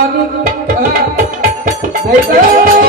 मानून नाही तर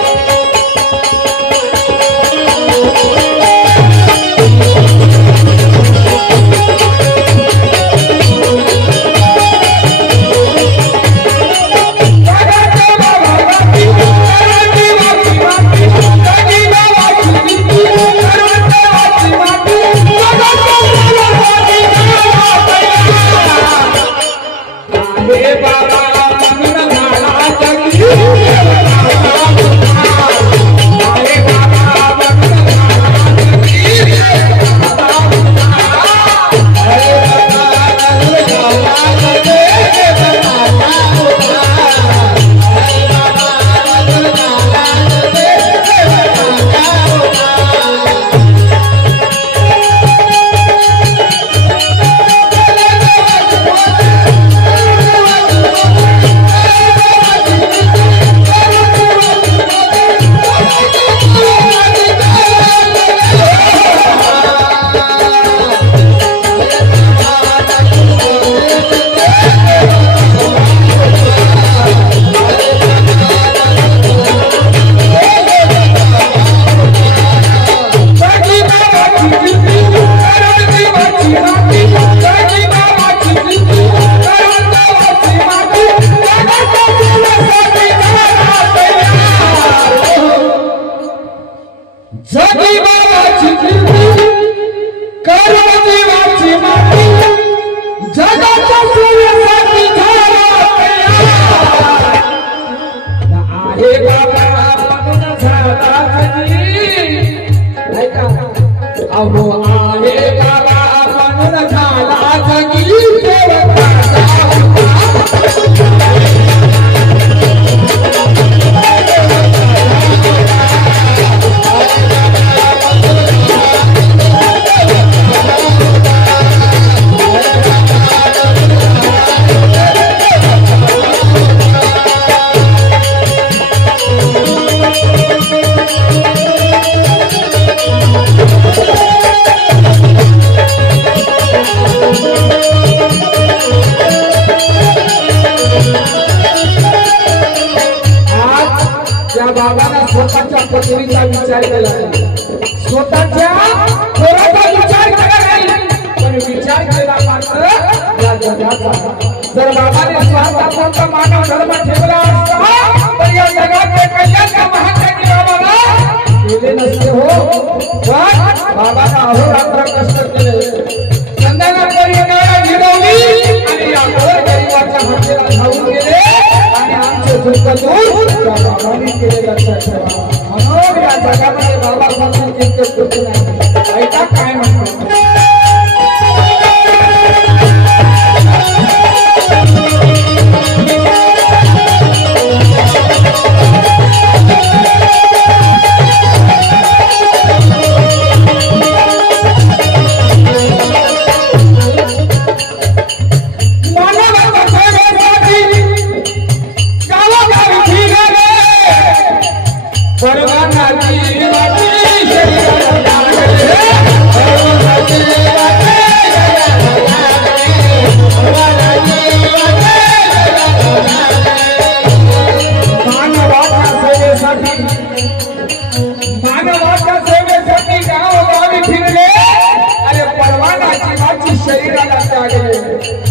पत्नीचा विचार केला स्वतःच्या पोराचा विचार केला नाही पण विचार केला मात्र या जगाचा जर बाबाने स्वार्थाचा मानव धर्म ठेवला असता तर या जगाचे कल्याण महात्मा बाबाला केले नसते हो पण बाबाने अहोरात्र कष्ट केले संध्याकाळी येणारा गिरवली आणि या गरिबाच्या हातीला धावून गेले आणि आमचे दुःख दूर त्या बाबाने केले लक्षात ठेवा म्हणून या जगामध्ये बाबा सांगून किती दुःख नाही ऐका काय म्हणतो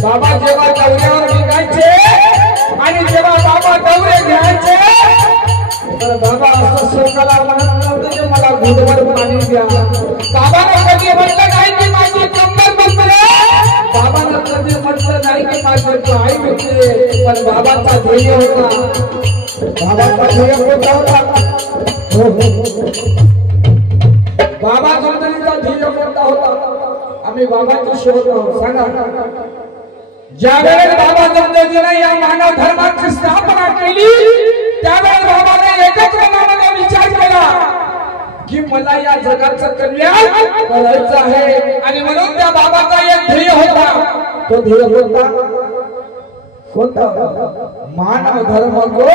बाबा जेव्हा दौऱ्यावर निघायचे आणि जेव्हा बाबा दौरे घ्यायचे तर बाबा असं शोकाला म्हणत नव्हते मला घुटभर पाणी द्या बाबांना कधी म्हटलं नाही की माझी कंबर बसले बाबांना कधी म्हटलं नाही की माझे पाय मिटले पण बाबांचा ध्येय होता बाबांचा ध्येय कोणता होता बाबा गणपतीचा ध्येय कोणता होता आम्ही बाबांची शोध सांगा ज्यावेळेस बाबा जमदेवजीने या मानव धर्माची स्थापना केली त्यावेळेस बाबाने एकच मनाने विचार केला की मला या जगाचं कल्याण करायचं आहे आणि म्हणून त्या बाबाचा एक ध्येय होता तो ध्येय कोणता मानव धर्म को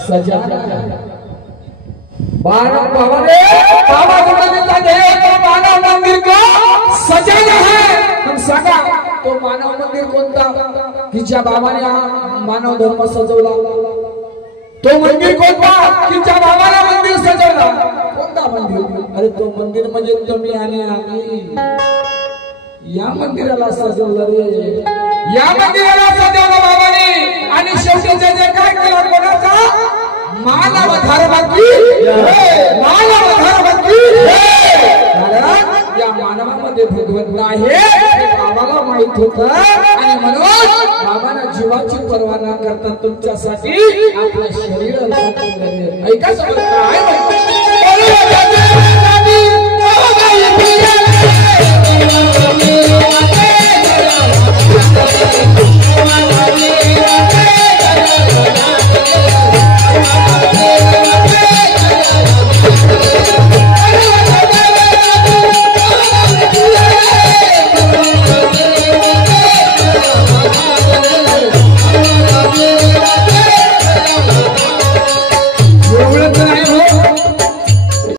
सजा बाबा गणपतीचा ध्येय तो मानव मंदिर को सजाना है हम सांगा तो मानव मंदिर कोणता की ज्या बाबाने हा मानव धर्म सजवला तो मंदिर कोणता की ज्या बाबाने मंदिर सजवला कोणता मंदिर अरे तो मंदिर म्हणजे तुम्ही आणि आम्ही या मंदिराला सजवलं रे या मंदिराला सजवलं बाबाने आणि शेवटी जे काय केलं कोणाचा मानव धर्म की मानव धर्म की या मानवामध्ये भगवंत आहे हे बाबाला माहित होतं आणि म्हणून बाबांना जीवाची पर्वा न करता तुमच्यासाठी आपलं शरीर ऐका समजता